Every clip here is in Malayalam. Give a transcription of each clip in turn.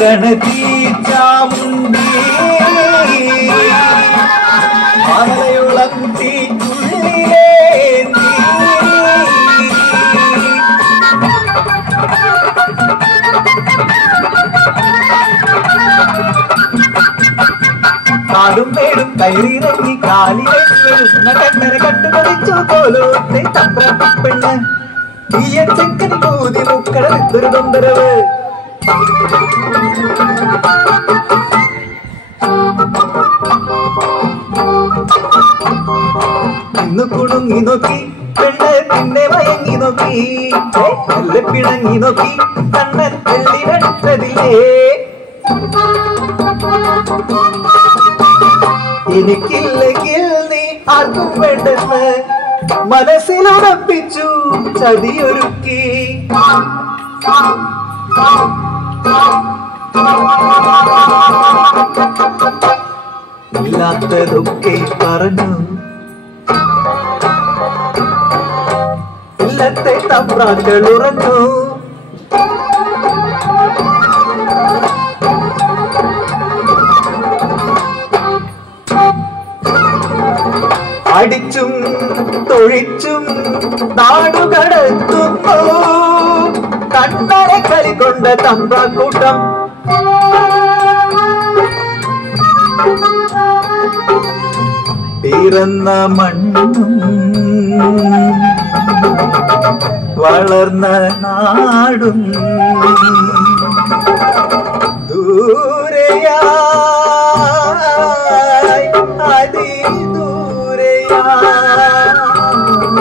रणती चामुंडी मालयोളം തീച്ചുള്ളിലേന്തി കാടും മേടും കയറിയിറങ്ങി കാലിലേക്ക് വരുന്ന കണ്ണനെ കട്ടുപറിച്ചു പോലോത്തെ തമ്പ്രപ്പെണ്ണ് ഈയൻ ചെക്കൻ കൂതി മുക്കടത്തൊരു തൊന്തരവ് ഇന്ന് കുണുങ്ങി നോക്കി പെണ്ണ് പിന്നെ മയങ്ങി നോക്കി നല്ല പിണങ്ങി നോക്കി കണ്ണൻ വെള്ളിനടുത്തതില്ലേ എനിക്കില്ലെങ്കിൽ നീ ആർക്കും വേണ്ടെന്ന് മനസ്സിലുറപ്പിച്ചു ചതിയൊരുക്കി ഇല്ലാത്തതൊക്കെ പറഞ്ഞു ഇല്ലത്തെ തമ്പ്രാക്കൾ ഉറഞ്ഞു അടിച്ചും തൊഴിച്ചും നാടുകടത്തുന്നു കണ്ണനെ കളികൊണ്ട തമ്പ്രാക്കൂട്ടം പിറന്ന മണ്ണും വളർന്ന നാടും ദൂരെയായി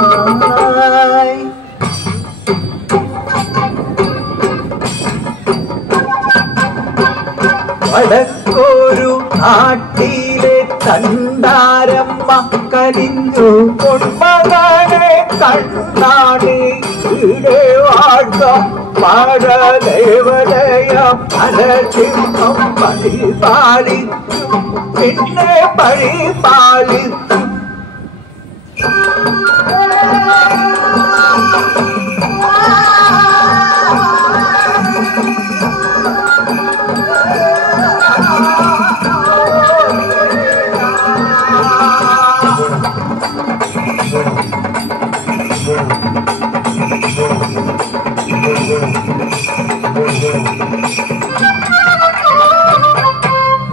അതിദൂരെയായി വടക്കൊരു നാട്ടിലെ കണ്ടാരമ്മ കരിഞ്ഞു പൊന്മകനെ കണ്ണാടി ഇവിടെ വാഴ്ത്തം പാടദേവതയ പലചിഹ്നം പരിപാലിച്ചു പിന്നെ പരിപാലിച്ചു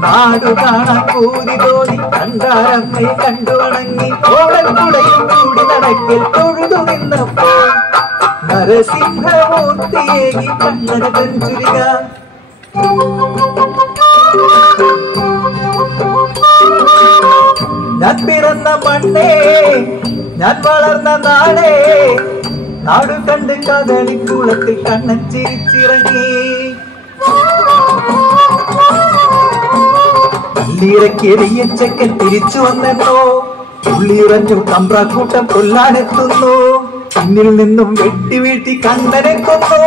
നാടു കാണാൻ കൂടി തോന്നി കണ്ടാരമ്മയെ കണ്ടു വണങ്ങി ഓടക്കുടയും കൂടി നടക്കൽ തൊഴുതു നിന്നപ്പോൾ നരസിംഹമൂർത്തിയേകി കണ്ണന് തഞ്ചുരിക ഞാൻ പിറന്ന മണ്ണേ ഞാൻ വളർന്ന നാടേ നാടു കണ്ട് കദളിക്കുളത്തിൽ കണ്ണൻ ചിരിച്ചിറങ്ങി പള്ളിയിറക്കിയ ചെക്കൻ തിരിച്ചു വന്നെന്നോ ഉള്ളിയുറഞ്ഞു തമ്പ്രാക്കൂട്ടം കൊല്ലാനെത്തുന്നു പിന്നിൽ നിന്നും വെട്ടി വീഴ്ത്തി കണ്ണനെ കൊന്നു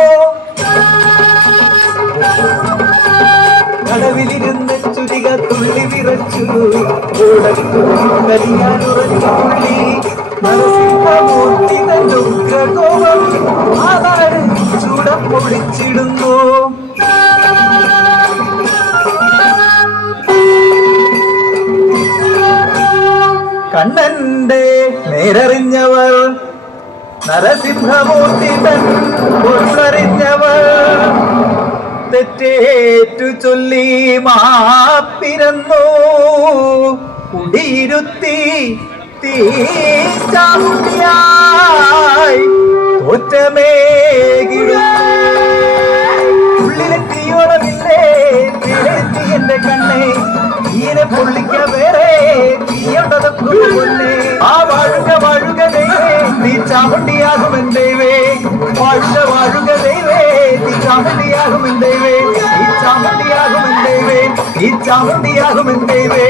കടവിലിരുന്ന് ചുരിക തുള്ളി വിറച്ചു കളിയാനുറഞ്ഞുള്ളി നരസിംഹമൂർത്തി തന്നുഗ്രകോപം ആ നാട് ചൂടം പൊളിച്ചിടുന്നു കണ്ണന്റെ നേരറിഞ്ഞവർ നരസിംഹമൂർത്തി തൻ പൊന്നറിഞ്ഞവർ തെറ്റേറ്റു ചൊല്ലി മാപ്പിരന്നു കുടിയിരുത്തി തീച്ചാമുണ്ടിയായി തോറ്റമേകിടുന്നു ഉള്ളിലെത്തിയോളമില്ലേ തീരെത്തി എന്റെ കണ്ണേ തീരെ പൊള്ളിക്ക വേറെ തീയുണ്ടതൊക്കെ കൊന്നേ ആ വാഴുക വാഴുക ദൈവേ നീ ചാമുണ്ടിയാകുമെൻ ദൈവേ വാഴുക വാഴുക ദൈവേ നീ ചാമുണ്ടിയാകുമെൻ ദൈവേ ഈ ചാമുണ്ടിയാകുമെൻ ദൈവേ ഈ ചാമുണ്ടിയാകുമെൻ ദൈവേ